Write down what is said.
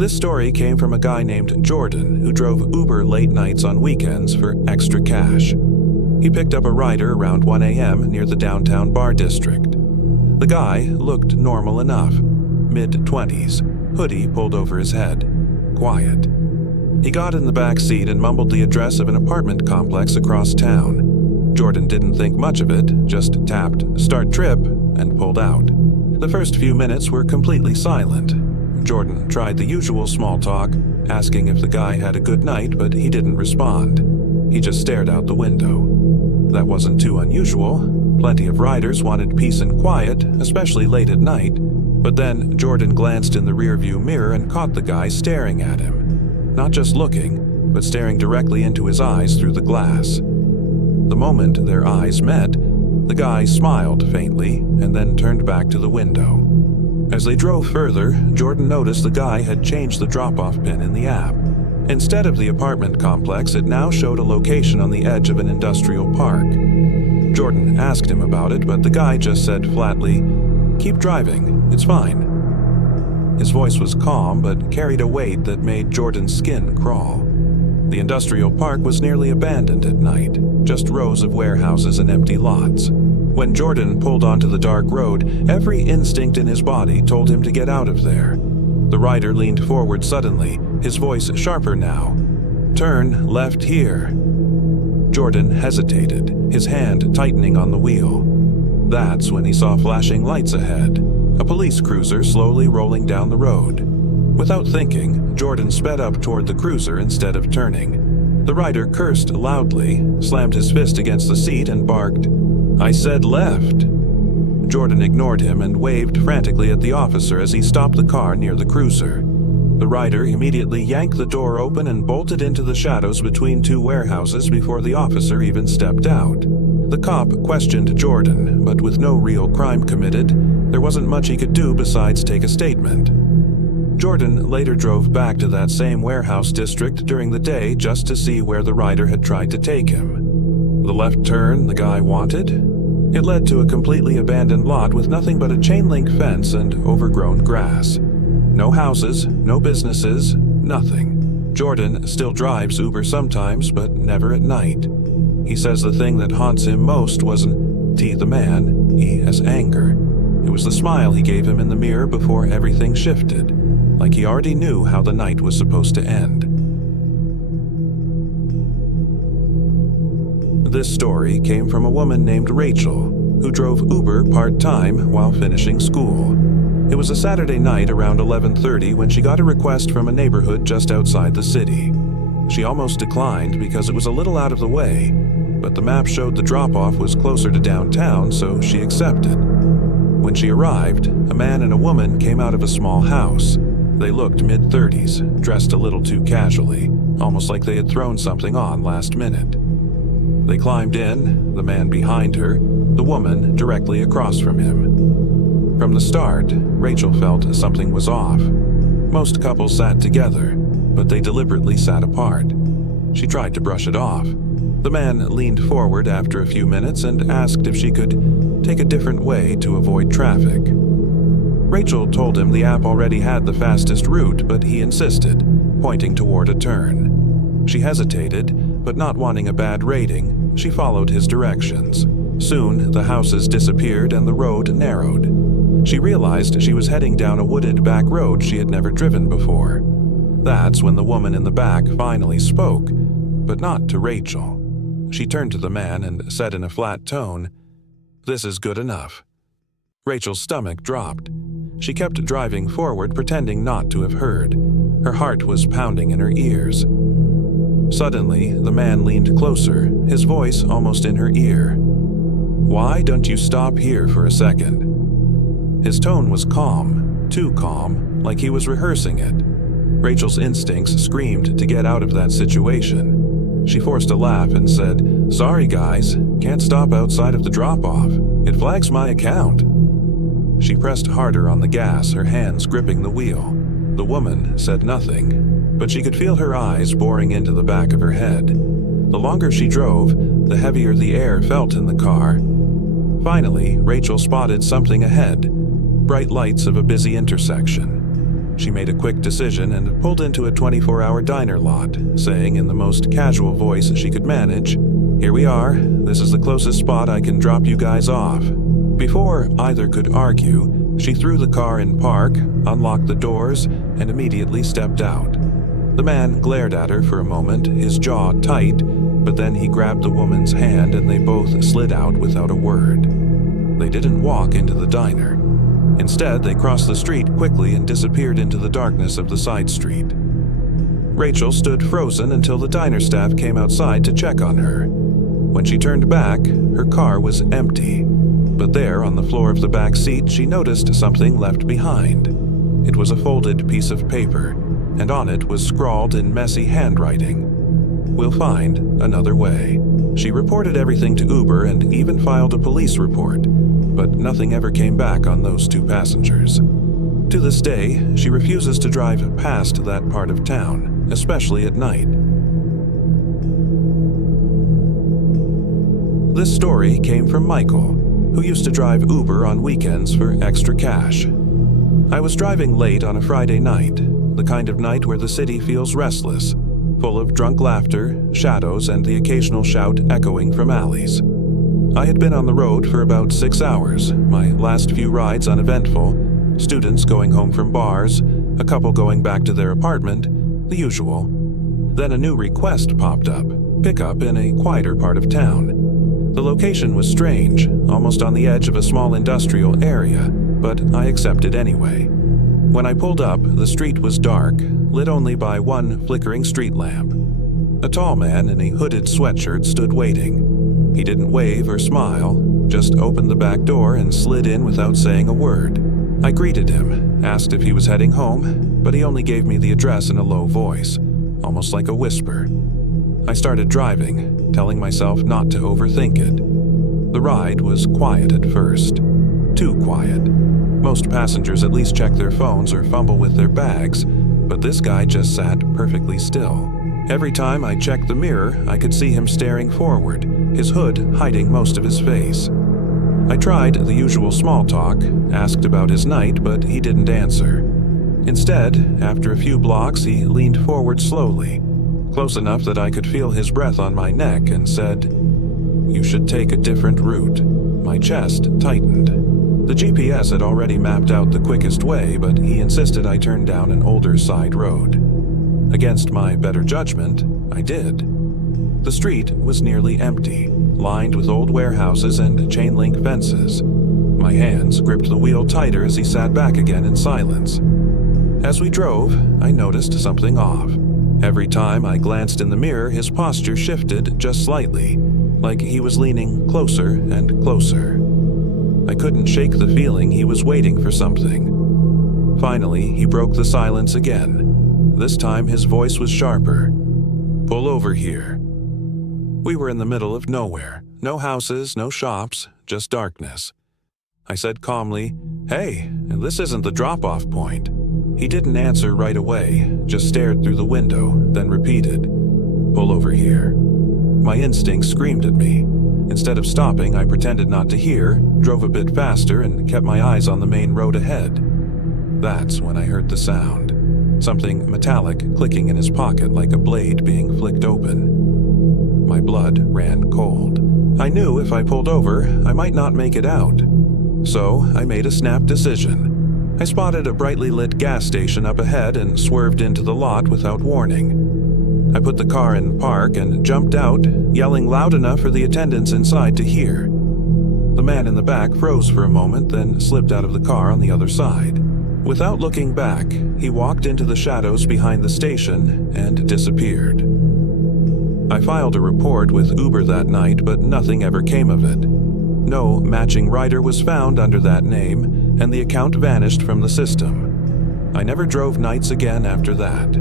This story came from a guy named Jordan who drove Uber late nights on weekends for extra cash. He picked up a rider around 1 a.m. near the downtown bar district. The guy looked normal enough, mid-20s, hoodie pulled over his head, quiet. He got in the back seat and mumbled the address of an apartment complex across town. Jordan didn't think much of it, just tapped "Start Trip" and pulled out. The first few minutes were completely silent. Jordan tried the usual small talk, asking if the guy had a good night, but he didn't respond. He just stared out the window. That wasn't too unusual. Plenty of riders wanted peace and quiet, especially late at night. But then Jordan glanced in the rearview mirror and caught the guy staring at him. Not just looking, but staring directly into his eyes through the glass. The moment their eyes met, the guy smiled faintly and then turned back to the window. As they drove further, Jordan noticed the guy had changed the drop-off pin in the app. Instead of the apartment complex, it now showed a location on the edge of an industrial park. Jordan asked him about it, but the guy just said flatly, "Keep driving, it's fine." His voice was calm, but carried a weight that made Jordan's skin crawl. The industrial park was nearly abandoned at night, just rows of warehouses and empty lots. When Jordan pulled onto the dark road, every instinct in his body told him to get out of there. The rider leaned forward suddenly, his voice sharper now. "Turn left here." Jordan hesitated, his hand tightening on the wheel. That's when he saw flashing lights ahead, a police cruiser slowly rolling down the road. Without thinking, Jordan sped up toward the cruiser instead of turning. The rider cursed loudly, slammed his fist against the seat and barked, "I said left." Jordan ignored him and waved frantically at the officer as he stopped the car near the cruiser. The rider immediately yanked the door open and bolted into the shadows between two warehouses before the officer even stepped out. The cop questioned Jordan, but with no real crime committed, there wasn't much he could do besides take a statement. Jordan later drove back to that same warehouse district during the day just to see where the rider had tried to take him. The left turn the guy wanted? It led to a completely abandoned lot with nothing but a chain-link fence and overgrown grass. No houses, no businesses, nothing. Jordan still drives Uber sometimes, but never at night. He says the thing that haunts him most wasn't T the man, E as anger. It was the smile he gave him in the mirror before everything shifted, like he already knew how the night was supposed to end. This story came from a woman named Rachel, who drove Uber part-time while finishing school. It was a Saturday night around 11:30 when she got a request from a neighborhood just outside the city. She almost declined because it was a little out of the way, but the map showed the drop-off was closer to downtown, so she accepted. When she arrived, a man and a woman came out of a small house. They looked mid-30s, dressed a little too casually, almost like they had thrown something on last minute. They climbed in, the man behind her, the woman directly across from him. From the start, Rachel felt something was off. Most couples sat together, but they deliberately sat apart. She tried to brush it off. The man leaned forward after a few minutes and asked if she could take a different way to avoid traffic. Rachel told him the app already had the fastest route, but he insisted, pointing toward a turn. She hesitated, but not wanting a bad rating, she followed his directions. Soon, the houses disappeared and the road narrowed. She realized she was heading down a wooded back road she had never driven before. That's when the woman in the back finally spoke, but not to Rachel. She turned to the man and said in a flat tone, "This is good enough." Rachel's stomach dropped. She kept driving forward, pretending not to have heard. Her heart was pounding in her ears. Suddenly, the man leaned closer, his voice almost in her ear. "Why don't you stop here for a second?" His tone was calm, too calm, like he was rehearsing it. Rachel's instincts screamed to get out of that situation. She forced a laugh and said, "Sorry guys, can't stop outside of the drop-off. It flags my account." She pressed harder on the gas, her hands gripping the wheel. The woman said nothing, but she could feel her eyes boring into the back of her head. The longer she drove, the heavier the air felt in the car. Finally, Rachel spotted something ahead, bright lights of a busy intersection. She made a quick decision and pulled into a 24-hour diner lot, saying in the most casual voice she could manage, "Here we are. This is the closest spot I can drop you guys off." Before either could argue, she threw the car in park, unlocked the doors, and immediately stepped out. The man glared at her for a moment, his jaw tight, but then he grabbed the woman's hand and they both slid out without a word. They didn't walk into the diner. Instead, they crossed the street quickly and disappeared into the darkness of the side street. Rachel stood frozen until the diner staff came outside to check on her. When she turned back, her car was empty. But there, on the floor of the back seat, she noticed something left behind. It was a folded piece of paper, and on it was scrawled in messy handwriting, "We'll find another way." She reported everything to Uber and even filed a police report, but nothing ever came back on those two passengers. To this day, she refuses to drive past that part of town, especially at night. This story came from Michael, who used to drive Uber on weekends for extra cash. I was driving late on a Friday night, the kind of night where the city feels restless, full of drunk laughter, shadows, and the occasional shout echoing from alleys. I had been on the road for about 6 hours, my last few rides uneventful, students going home from bars, a couple going back to their apartment, the usual. Then a new request popped up, pickup in a quieter part of town. The location was strange, almost on the edge of a small industrial area, but I accepted anyway. When I pulled up, the street was dark, lit only by one flickering street lamp. A tall man in a hooded sweatshirt stood waiting. He didn't wave or smile, just opened the back door and slid in without saying a word. I greeted him, asked if he was heading home, but he only gave me the address in a low voice, almost like a whisper. I started driving, telling myself not to overthink it. The ride was quiet at first. Too quiet. Most passengers at least check their phones or fumble with their bags, but this guy just sat perfectly still. Every time I checked the mirror, I could see him staring forward, his hood hiding most of his face. I tried the usual small talk, asked about his night, but he didn't answer. Instead, after a few blocks, he leaned forward slowly, close enough that I could feel his breath on my neck, and said, "You should take a different route." My chest tightened. The GPS had already mapped out the quickest way, but he insisted I turn down an older side road. Against my better judgment, I did. The street was nearly empty, lined with old warehouses and chain-link fences. My hands gripped the wheel tighter as he sat back again in silence. As we drove, I noticed something off. Every time I glanced in the mirror, his posture shifted just slightly, like he was leaning closer and closer. I couldn't shake the feeling he was waiting for something. Finally, he broke the silence again. This time his voice was sharper. "Pull over here." We were in the middle of nowhere. No houses, no shops, just darkness. I said calmly, "Hey, this isn't the drop-off point." He didn't answer right away, just stared through the window, then repeated, "Pull over here." My instinct screamed at me. Instead of stopping, I pretended not to hear, drove a bit faster, and kept my eyes on the main road ahead. That's when I heard the sound. Something metallic clicking in his pocket like a blade being flicked open. My blood ran cold. I knew if I pulled over, I might not make it out. So I made a snap decision. I spotted a brightly lit gas station up ahead and swerved into the lot without warning. I put the car in park and jumped out, yelling loud enough for the attendants inside to hear. The man in the back froze for a moment, then slipped out of the car on the other side. Without looking back, he walked into the shadows behind the station and disappeared. I filed a report with Uber that night, but nothing ever came of it. No matching rider was found under that name, and the account vanished from the system. I never drove nights again after that.